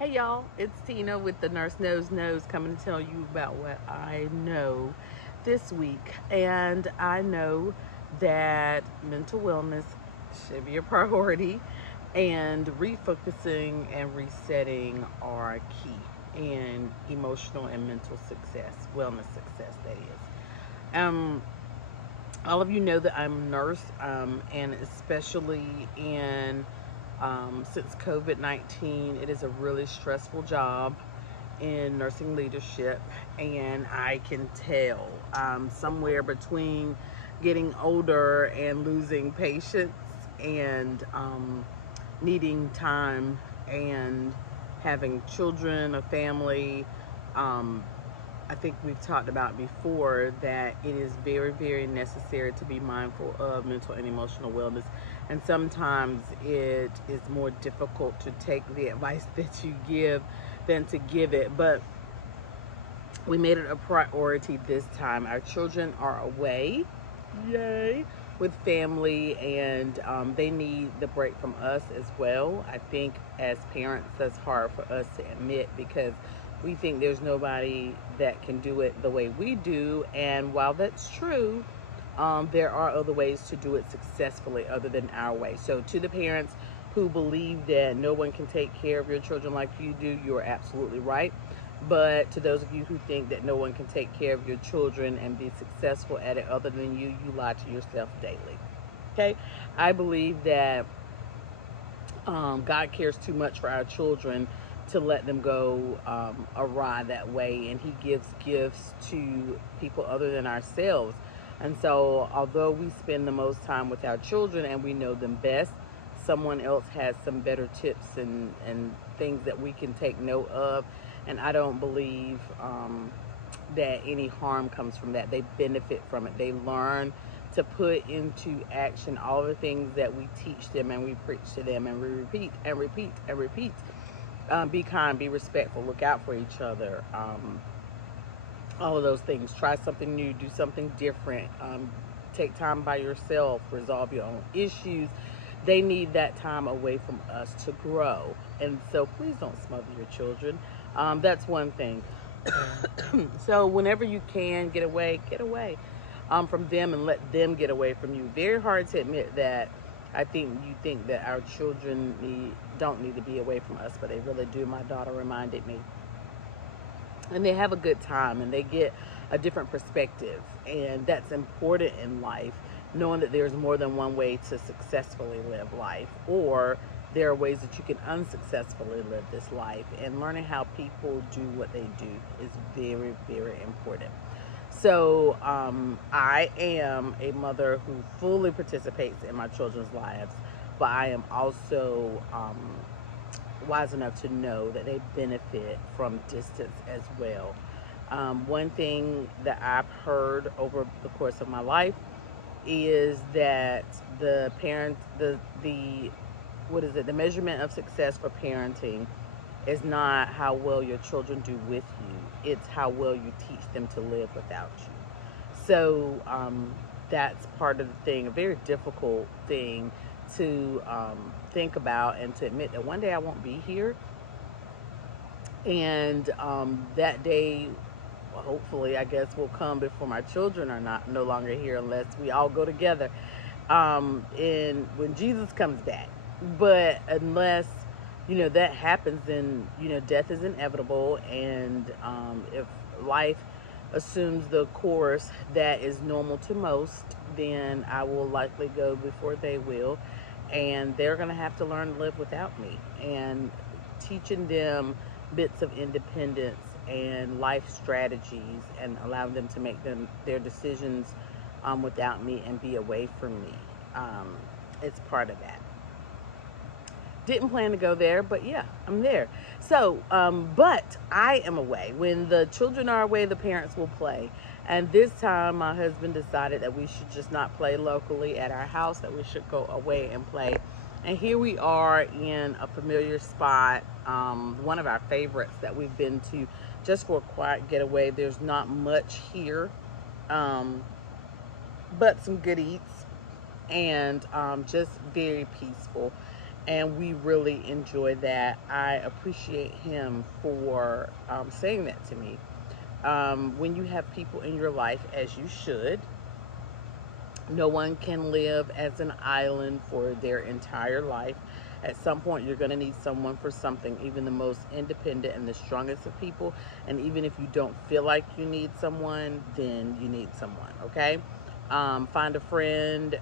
Hey y'all, it's Tina with the Nurse Knows coming to tell you about what I know this week. And I know that mental wellness should be a priority, and refocusing and resetting are key in emotional and mental success, wellness success, that is. Um, all of you know that I'm a nurse, and especially in since COVID 19, it is a really stressful job in nursing leadership, and I can tell somewhere between getting older and losing patience and needing time and having children, a family. Um, I think we've talked about before that it is very, very necessary to be mindful of mental and emotional wellness. And sometimes it is more difficult to take the advice that you give than to give it. But we made it a priority this time. Our children are away, yay, with family, and they need the break from us as well. I think as parents, that's hard for us to admit because we think there's nobody that can do it the way we do. And while that's true, there are other ways to do it successfully other than our way. So, to the parents who believe that no one can take care of your children like you do, you're absolutely right. But to those of you who think that no one can take care of your children and be successful at it other than you, you lie to yourself daily. Okay? I believe that God cares too much for our children to let them go awry that way, and He gives gifts to people other than ourselves. And so, although we spend the most time with our children and we know them best, someone else has some better tips and things that we can take note of. And I don't believe that any harm comes from that. They benefit from it. They learn to put into action all the things that we teach them and we preach to them, and we repeat and repeat and repeat. Be kind, be respectful, look out for each other. All of those things. Try something new, do something different. Take time by yourself, resolve your own issues. They need that time away from us to grow. And so please don't smother your children. That's one thing. So whenever you can get away from them and let them get away from you. Very hard to admit that. I think you think that our children don't need to be away from us, but they really do. My daughter reminded me, and they have a good time and they get a different perspective, and that's important in life, knowing that there's more than one way to successfully live life, or there are ways that you can unsuccessfully live this life, and learning how people do what they do is very, very important. So I am a mother who fully participates in my children's lives, but I am also wise enough to know that they benefit from distance as well. One thing that I've heard over the course of my life is that the parent, the what is it? The measurement of success for parenting is not how well your children do with you; it's how well you teach them to live without you. So that's part of the thing, a very difficult thing to think about and to admit that one day I won't be here, and that day, hopefully, I guess, will come before my children are not no longer here, unless we all go together. And when Jesus comes back, but unless that happens, then death is inevitable, and if life assumes the course that is normal to most, then I will likely go before they will, and they're going to have to learn to live without me. And teaching them bits of independence and life strategies, and allowing them to make their decisions without me and be away from me. It's part of that. Didn't plan to go there, but yeah, I'm there. So, but I am away. When the children are away, the parents will play. And this time, my husband decided that we should just not play locally at our house, that we should go away and play. And here we are in a familiar spot, one of our favorites that we've been to just for a quiet getaway. There's not much here, um, but some good eats, and just very peaceful. And we really enjoy that. I appreciate him for saying that to me. When you have people in your life, as you should, no one can live as an island for their entire life. At some point, you're going to need someone for something, even the most independent and the strongest of people. And even if you don't feel like you need someone, then you need someone, okay? Find a friend,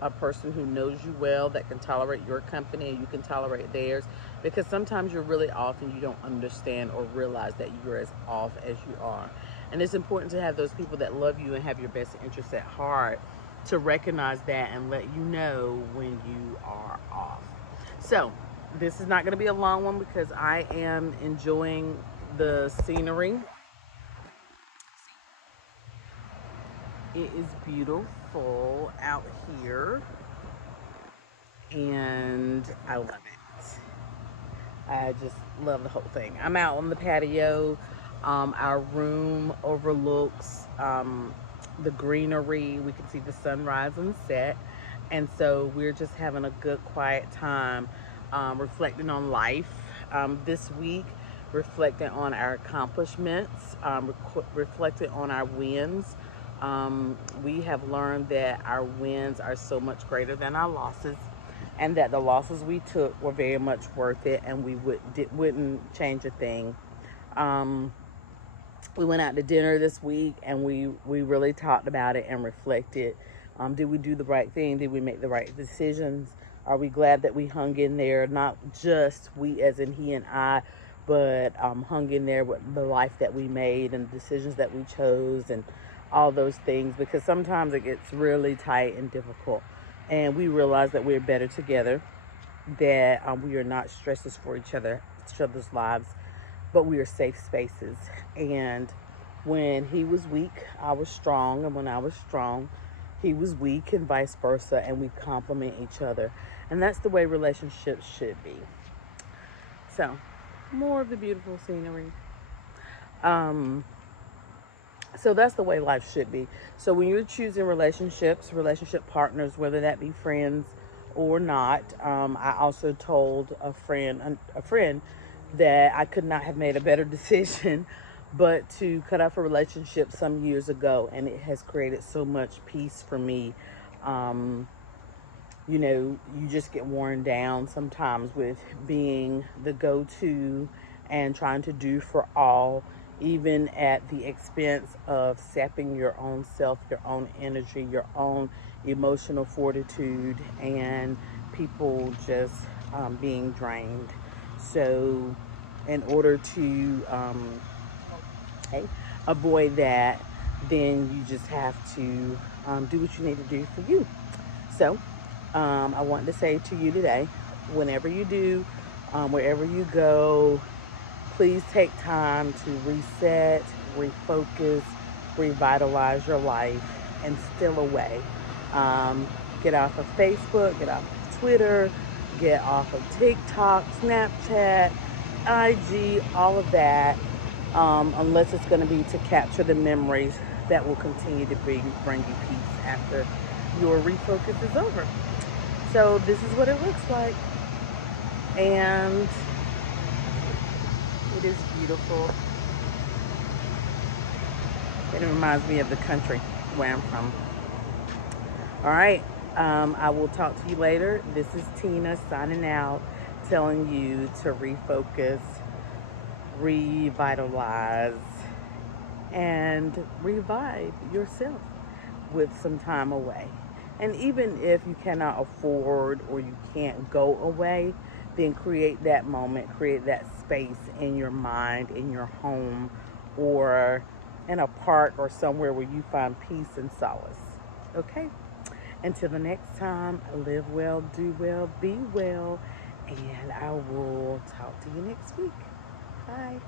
a person who knows you well, that can tolerate your company and you can tolerate theirs, because sometimes you're really off and you don't understand or realize that you're as off as you are. And it's important to have those people that love you and have your best interests at heart to recognize that and let you know when you are off. So this is not going to be a long one because I am enjoying the scenery. It is beautiful out here and I love it. I just love the whole thing. I'm out on the patio. Our room overlooks the greenery. We can see the sunrise and set. And so we're just having a good, quiet time, reflecting on life this week, reflecting on our accomplishments, reflecting on our wins. We have learned that our wins are so much greater than our losses, and that the losses we took were very much worth it, and we wouldn't change a thing. Um, we went out to dinner this week, and we really talked about it and reflected. Did we do the right thing? Did we make the right decisions? Are we glad that we hung in there? Not just we as in he and I, but hung in there with the life that we made and the decisions that we chose and all those things, because sometimes it gets really tight and difficult. And we realize that we're better together, that we are not stresses for each other's lives, but we are safe spaces. And when he was weak, I was strong, and when I was strong, he was weak, and vice versa, and we complement each other. And that's the way relationships should be. So, more of the beautiful scenery. Um, so that's the way life should be. So when you're choosing relationships, relationship partners, whether that be friends or not, I also told a friend that I could not have made a better decision but to cut off a relationship some years ago, and it has created so much peace for me. um, you just get worn down sometimes with being the go-to and trying to do for all, even at the expense of sapping your own self, your own energy, your own emotional fortitude, and people just being drained. So, in order to okay, avoid that, then you just have to do what you need to do for you. So, I want to say to you today, whenever you do, wherever you go, please take time to reset, refocus, revitalize your life, and steal away. Um, get off of Facebook, get off of Twitter, get off of TikTok, Snapchat, IG, all of that, unless it's going to be to capture the memories that will continue to bring you peace after your refocus is over. So this is what it looks like, and it is beautiful. It reminds me of the country where I'm from. All right, I will talk to you later. This is Tina signing out, telling you to refocus, revitalize, and revive yourself with some time away. And even if you cannot afford or you can't go away, then create that moment, create that space in your mind, in your home, or in a park or somewhere where you find peace and solace. Okay? Until the next time, live well, do well, be well, and I will talk to you next week. Bye.